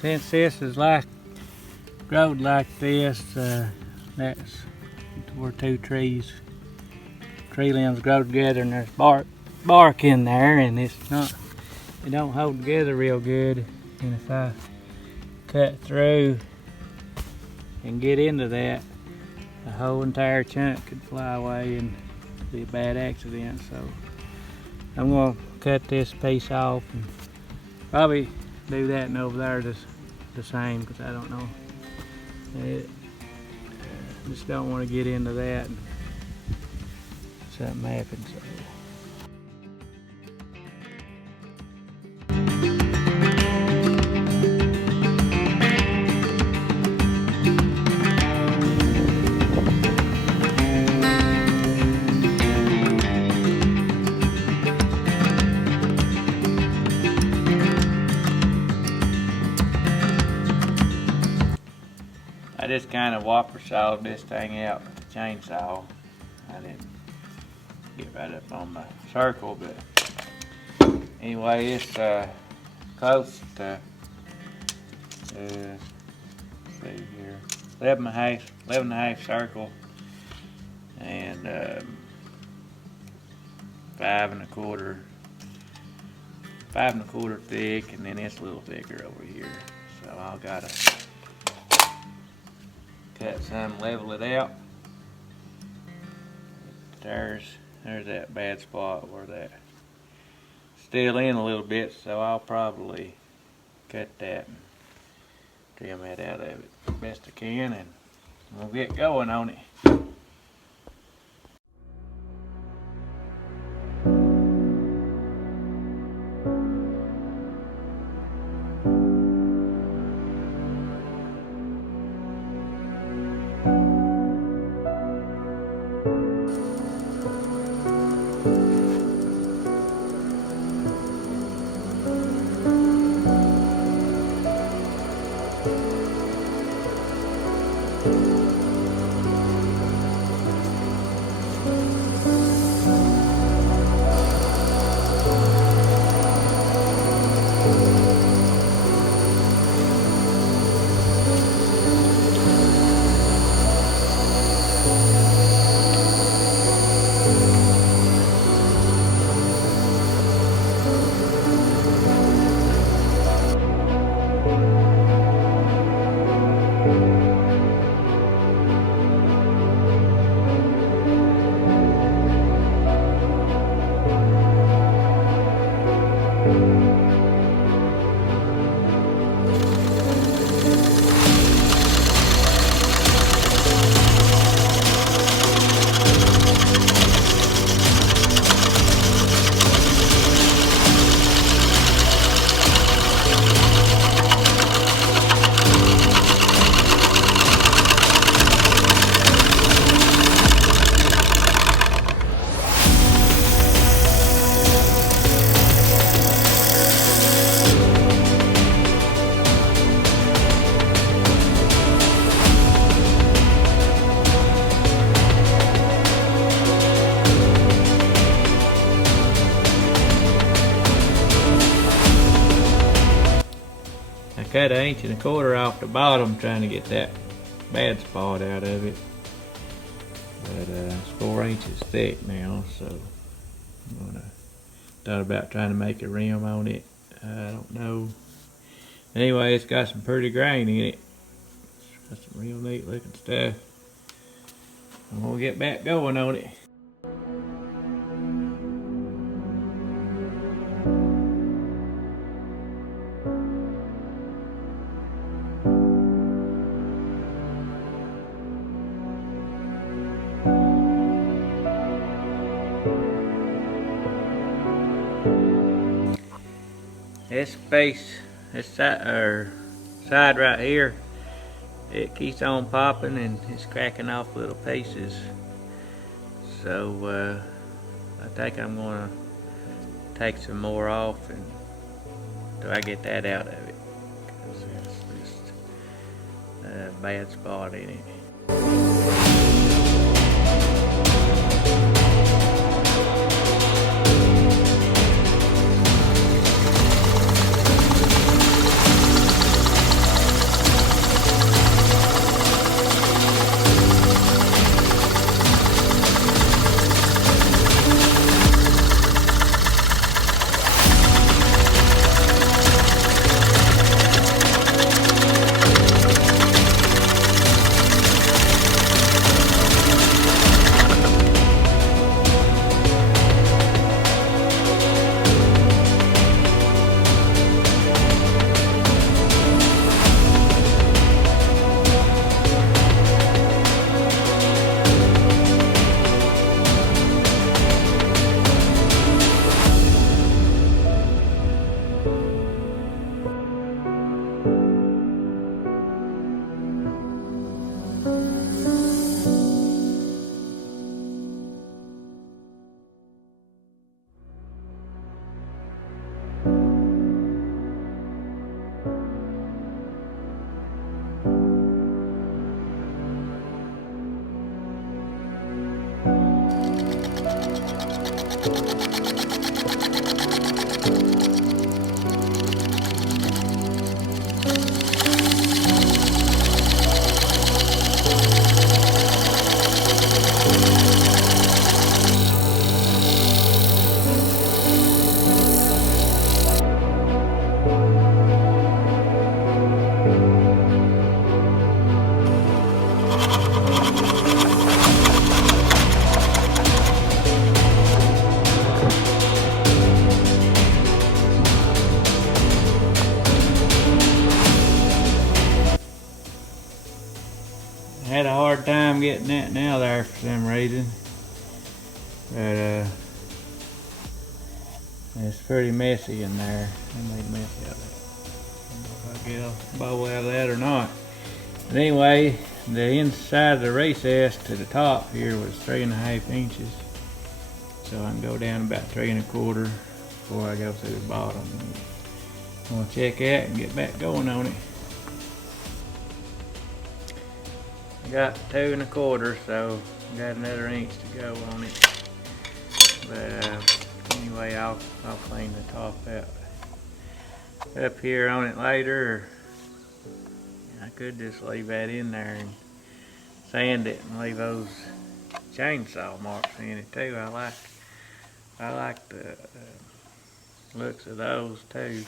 since this is like growed like this, that's where two tree limbs grow together, and there's bark in there, and it don't hold together real good. And if I cut through and get into that, the whole entire chunk could fly away and be a bad accident. So I'm gonna cut this piece off and probably do that and over there the same, because I don't know. Just don't want to get into that and something happens. So. I just kind of whopper sawed this thing out with the chainsaw. I didn't get right up on my circle, but anyway, it's close to, let's see here, 11 and a half circle, and 5 and a quarter thick, and then it's a little thicker over here. So I've got to cut some, level it out. There's that bad spot where that still in a little bit, so I'll probably cut that and trim that out of it best I can, and we'll get going on it. Cut 1.25 inches off the bottom, trying to get that bad spot out of it. But it's 4 inches thick now, so I'm thought about trying to make a rim on it. I don't know. Anyway, it's got some pretty grain in it. It's got some real neat looking stuff. I'm gonna get back going on it. This space, this side right here, it keeps on popping and it's cracking off little pieces. So I think I'm gonna take some more off and till I get that out of it, because it's just a bad spot in it. getting that now there for some reason. But it's pretty messy in there. I made a mess out of it. I don't know if I get a bowl out of that or not. But anyway, the inside of the recess to the top here was 3.5 inches. So I can go down about 3 1/4 before I go through the bottom. I'm gonna check that and get back going on it. I got 2 1/4, so got another inch to go on it. But anyway, I'll clean the top out up here on it later. Or I could just leave that in there and sand it and leave those chainsaw marks in it too. I like the looks of those too.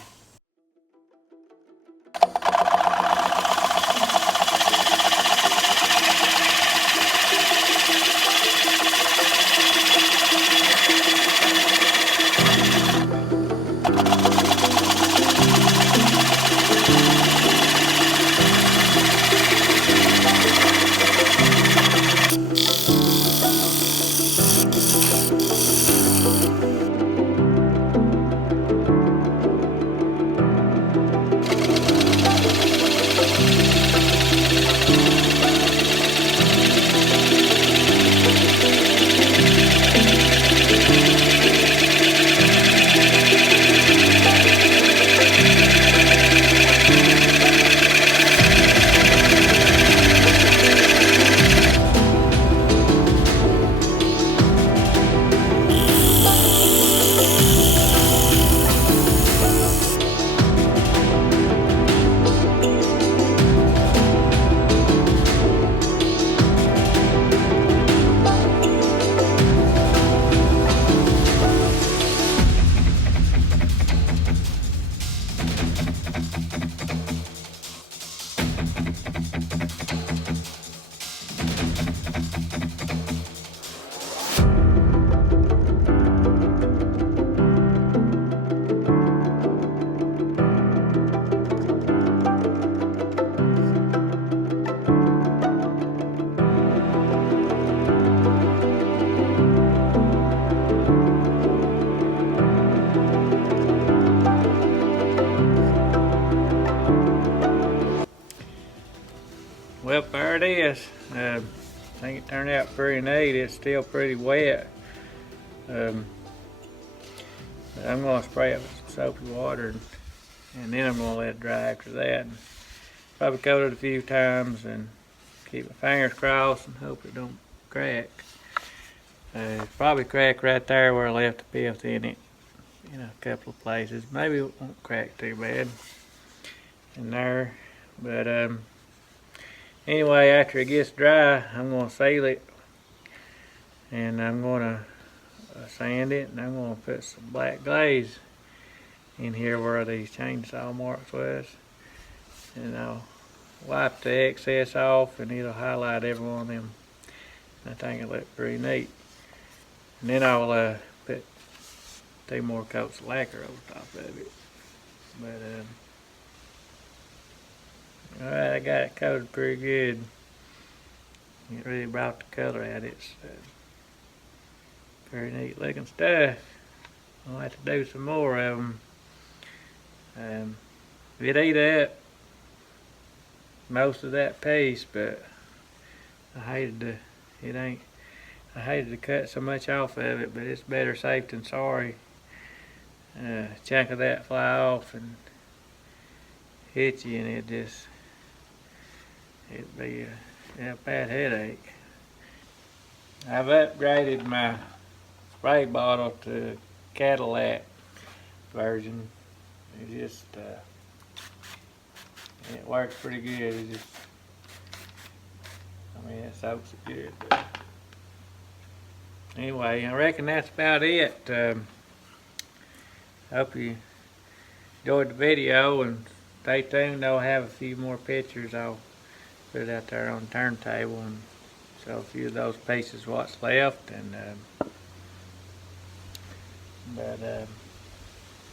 Well, there it is. I think it turned out pretty neat. It's still pretty wet. I'm going to spray it with some soapy water and then I'm going to let it dry after that. And probably coat it a few times and keep my fingers crossed and hope it don't crack. It's probably cracked right there where I left the pith in it. In a couple of places. Maybe it won't crack too bad in there. But anyway, after it gets dry, I'm going to seal it. And I'm going to sand it. And I'm going to put some black glaze in here where these chainsaw marks was. And I'll wipe the excess off and it'll highlight every one of them. I think it'll look pretty neat. And then I'll put 2 more coats of lacquer over top of it. But alright, I got it coated pretty good. It really brought the color out. It's very neat looking stuff. I'll have to do some more of them. It ate up most of that piece, but I hated to cut so much off of it, but it's better safe than sorry. A chunk of that fly off and hit you, and it'd be a bad headache. I've upgraded my spray bottle to Cadillac version. It just it works pretty good. It just, I mean, it soaks it good. But anyway, I reckon that's about it. Hope you enjoyed the video and stay tuned. I'll have a few more pictures. I'll put it out there on the turntable and show a few of those pieces what's left. And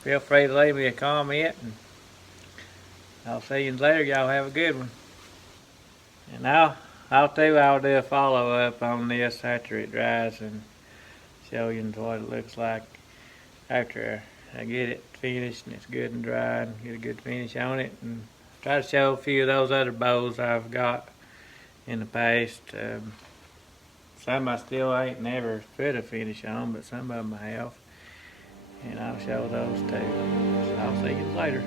feel free to leave me a comment, and I'll see you later. Y'all have a good one. And I'll do a follow up on this after it dries and show you what it looks like after I get it finished and it's good and dry and get a good finish on it, and try to show a few of those other bows I've got in the past. Some I still ain't never put a finish on, but some of them I have, and I'll show those too. So I'll see you later.